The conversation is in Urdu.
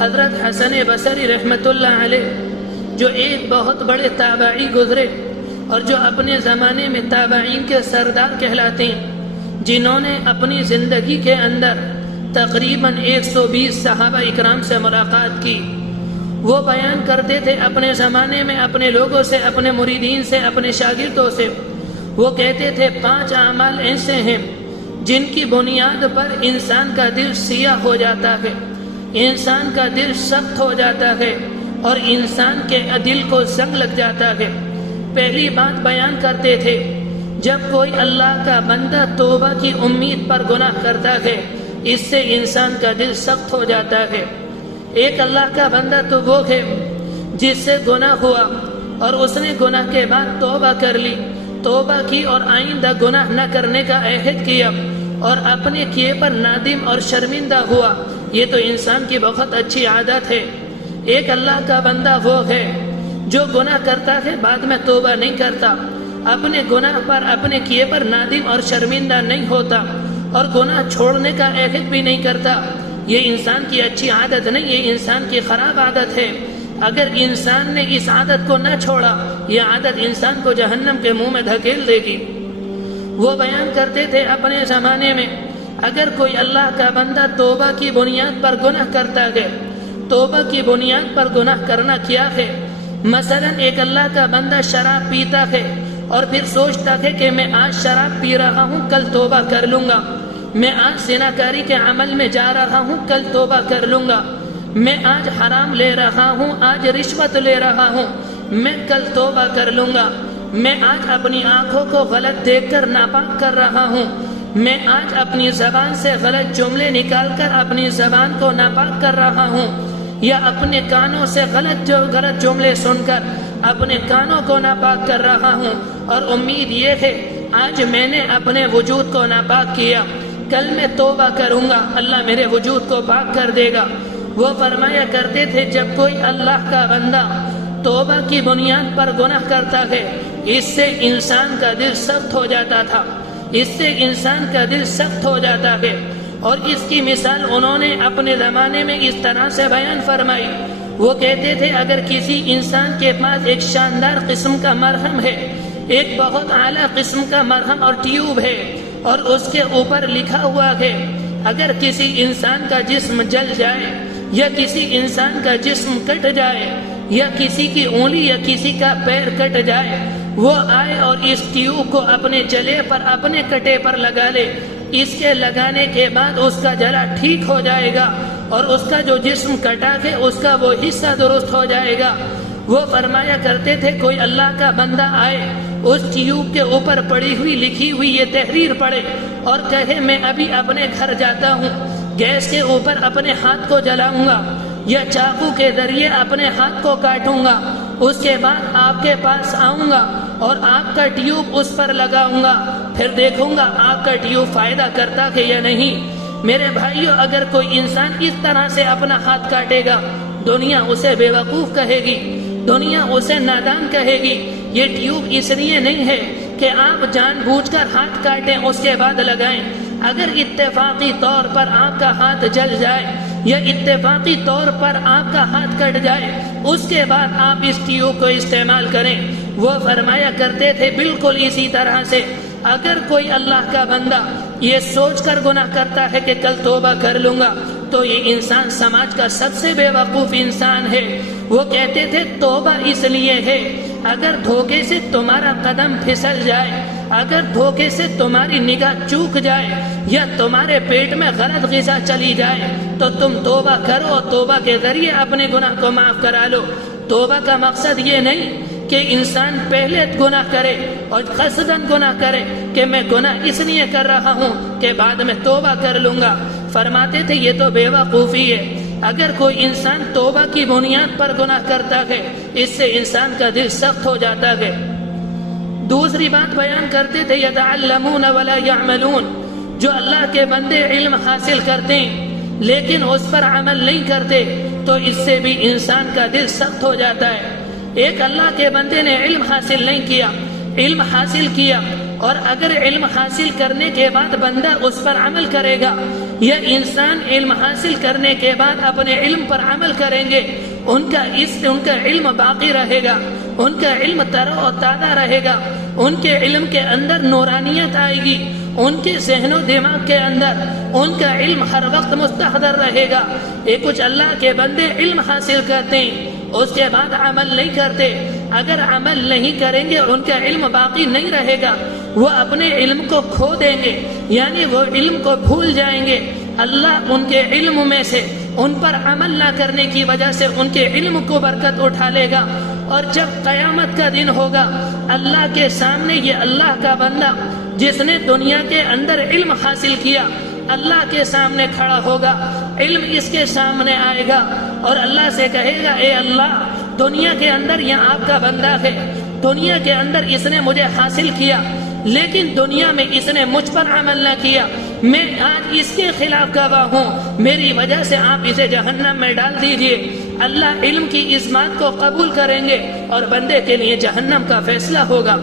حضرت حسن بصری رحمۃ اللہ علیہ جو ایک بہت بڑے تابعی گزرے اور جو اپنے زمانے میں تابعین کے سردار کہلاتے ہیں، جنہوں نے اپنی زندگی کے اندر تقریباً 120 صحابہ اکرام سے ملاقات کی، وہ بیان کرتے تھے اپنے زمانے میں اپنے لوگوں سے، اپنے مریدین سے، اپنے شاگردوں سے۔ وہ کہتے تھے 5 اعمال ایسے ہیں جن کی بنیاد پر انسان کا دل سیاہ ہو جاتا ہے، انسان کا دل سخت ہو جاتا ہے اور انسان کے دل کو زنگ لگ جاتا ہے۔ پہلی بات بیان کرتے تھے، جب کوئی اللہ کا بندہ توبہ کی امید پر گناہ کرتا ہے، اس سے انسان کا دل سخت ہو جاتا ہے۔ ایک اللہ کا بندہ تو وہ ہے جس سے گناہ ہوا اور اس نے گناہ کے بعد توبہ کر لی، توبہ کی اور آئندہ گناہ نہ کرنے کا عہد کیا اور اپنے کیے پر نادم اور شرمندہ ہوا، یہ تو انسان کی بہت اچھی عادت ہے۔ ایک اللہ کا بندہ وہ ہے جو گناہ کرتا ہے بعد میں توبہ نہیں کرتا، اپنے گناہ پر، اپنے کیے پر نادم اور شرمندہ نہیں ہوتا اور گناہ چھوڑنے کا عہد بھی نہیں کرتا۔ یہ انسان کی اچھی عادت نہیں، یہ انسان کی خراب عادت ہے۔ اگر انسان نے اس عادت کو نہ چھوڑا، یہ عادت انسان کو جہنم کے منہ میں دھکیل دے گی۔ وہ بیان کرتے تھے اپنے زمانے میں اگر کوئی اللہ کا بندہ توبہ کی بنیاد پر گناہ کرتا ہے، توبہ کی بنیاد پر گناہ کرنا کیا ہے؟ مثلا ایک اللہ کا بندہ شراب پیتا ہے اور پھر سوچتا ہے کہ میں آج شراب پی رہا ہوں، کل توبہ کر لوں گا، میں آج زناکاری کے عمل میں جا رہا ہوں، کل توبہ کر لوں گا، میں آج حرام لے رہا ہوں، آج رشوت لے رہا ہوں، میں کل توبہ کر لوں گا، میں آج اپنی آنکھوں کو غلط دیکھ کر ناپاک کر رہا ہوں، میں آج اپنی زبان سے غلط جملے نکال کر اپنی زبان کو ناپاک کر رہا ہوں، یا اپنے کانوں سے غلط جملے سن کر اپنے کانوں کو ناپاک کر رہا ہوں، اور امید یہ ہے آج میں نے اپنے وجود کو ناپاک کیا، کل میں توبہ کروں گا، اللہ میرے وجود کو پاک کر دے گا۔ وہ فرمایا کرتے تھے جب کوئی اللہ کا بندہ توبہ کی بنیاد پر گناہ کرتا ہے، اس سے انسان کا دل سخت ہو جاتا تھا، اس سے انسان کا دل سخت ہو جاتا ہے۔ اور اس کی مثال انہوں نے اپنے زمانے میں اس طرح سے بیان فرمائی، وہ کہتے تھے اگر کسی انسان کے پاس ایک شاندار قسم کا مرہم ہے، ایک بہت اعلیٰ قسم کا مرہم اور ٹیوب ہے، اور اس کے اوپر لکھا ہوا ہے اگر کسی انسان کا جسم جل جائے یا کسی انسان کا جسم کٹ جائے یا کسی کی انگلی یا کسی کا پیر کٹ جائے، وہ آئے اور اس ٹیوب کو اپنے جلے پر، اپنے کٹے پر لگا لے، اس کے لگانے کے بعد اس کا جلا ٹھیک ہو جائے گا اور اس کا جو جسم کٹا ہے اس کا وہ حصہ درست ہو جائے گا۔ وہ فرمایا کرتے تھے کوئی اللہ کا بندہ آئے، اس ٹیوب کے اوپر پڑی ہوئی لکھی ہوئی یہ تحریر پڑھے اور کہے میں ابھی اپنے گھر جاتا ہوں، گیس کے اوپر اپنے ہاتھ کو جلاؤں گا یا چاقو کے ذریعے اپنے ہاتھ کو کاٹوں گا، اس کے بعد آپ کے پاس آؤں گا اور آپ کا ٹیوب اس پر لگاؤں گا، پھر دیکھوں گا آپ کا ٹیوب فائدہ کرتا ہے یا نہیں۔ میرے بھائیوں، اگر کوئی انسان اس طرح سے اپنا ہاتھ کاٹے گا، دنیا اسے بے وقوف کہے گی، دنیا اسے نادان کہے گی۔ یہ ٹیوب اس لیے نہیں ہے کہ آپ جان بوجھ کر ہاتھ کاٹیں اس کے بعد لگائیں۔ اگر اتفاقی طور پر آپ کا ہاتھ جل جائے یا اتفاقی طور پر آپ کا ہاتھ کٹ جائے، اس کے بعد آپ اس ٹیوب کو استعمال کریں۔ وہ فرمایا کرتے تھے بالکل اسی طرح سے اگر کوئی اللہ کا بندہ یہ سوچ کر گناہ کرتا ہے کہ کل توبہ کر لوں گا، تو یہ انسان سماج کا سب سے بے وقوف انسان ہے۔ وہ کہتے تھے توبہ اس لیے ہے اگر دھوکے سے تمہارا قدم پھسل جائے، اگر دھوکے سے تمہاری نگاہ چوک جائے یا تمہارے پیٹ میں غلط غذا چلی جائے تو تم توبہ کرو اور توبہ کے ذریعے اپنے گناہ کو معاف کرا لو۔ توبہ کا مقصد یہ نہیں کہ انسان پہلے گناہ کرے اور قصداً گناہ کرے کہ میں گناہ اس لیے کر رہا ہوں کہ بعد میں توبہ کر لوں گا۔ فرماتے تھے یہ تو بے وقوفی ہے۔ اگر کوئی انسان توبہ کی بنیاد پر گناہ کرتا ہے، اس سے انسان کا دل سخت ہو جاتا ہے۔ دوسری بات بیان کرتے تھے یتعلمون ولا یعملون، جو اللہ کے بندے علم حاصل کرتے ہیں لیکن اس پر عمل نہیں کرتے تو اس سے بھی انسان کا دل سخت ہو جاتا ہے۔ ایک اللہ کے بندے نے علم حاصل نہیں کیا، علم حاصل کیا، اور اگر علم حاصل کرنے کے بعد بندہ اس پر عمل کرے گا یہ انسان علم حاصل کرنے کے بعد اپنے علم پر عمل کریں گے، ان کا علم باقی رہے گا، ان کا علم تر و تازہ رہے گا، ان کے علم کے اندر نورانیت آئے گی، ان کے ذہن و دماغ کے اندر ان کا علم ہر وقت مستحضر رہے گا۔ یہ کچھ اللہ کے بندے علم حاصل کرتے ہیں، اس کے بعد عمل نہیں کرتے۔ اگر عمل نہیں کریں گے ان کا علم باقی نہیں رہے گا، وہ اپنے علم کو کھو دیں گے، یعنی وہ علم کو بھول جائیں گے۔ اللہ ان کے علم میں سے ان پر عمل نہ کرنے کی وجہ سے ان کے علم کو برکت اٹھا لے گا، اور جب قیامت کا دن ہوگا اللہ کے سامنے یہ اللہ کا بندہ جس نے دنیا کے اندر علم حاصل کیا اللہ کے سامنے کھڑا ہوگا، علم اس کے سامنے آئے گا اور اللہ سے کہے گا اے اللہ، دنیا کے اندر یہ آپ کا بندہ ہے، دنیا کے اندر اس نے مجھے حاصل کیا لیکن دنیا میں اس نے مجھ پر عمل نہ کیا، میں آج اس کے خلاف گواہ ہوں، میری وجہ سے آپ اسے جہنم میں ڈال دیجئے۔ اللہ علم کی اس بات کو قبول کریں گے اور بندے کے لیے جہنم کا فیصلہ ہوگا۔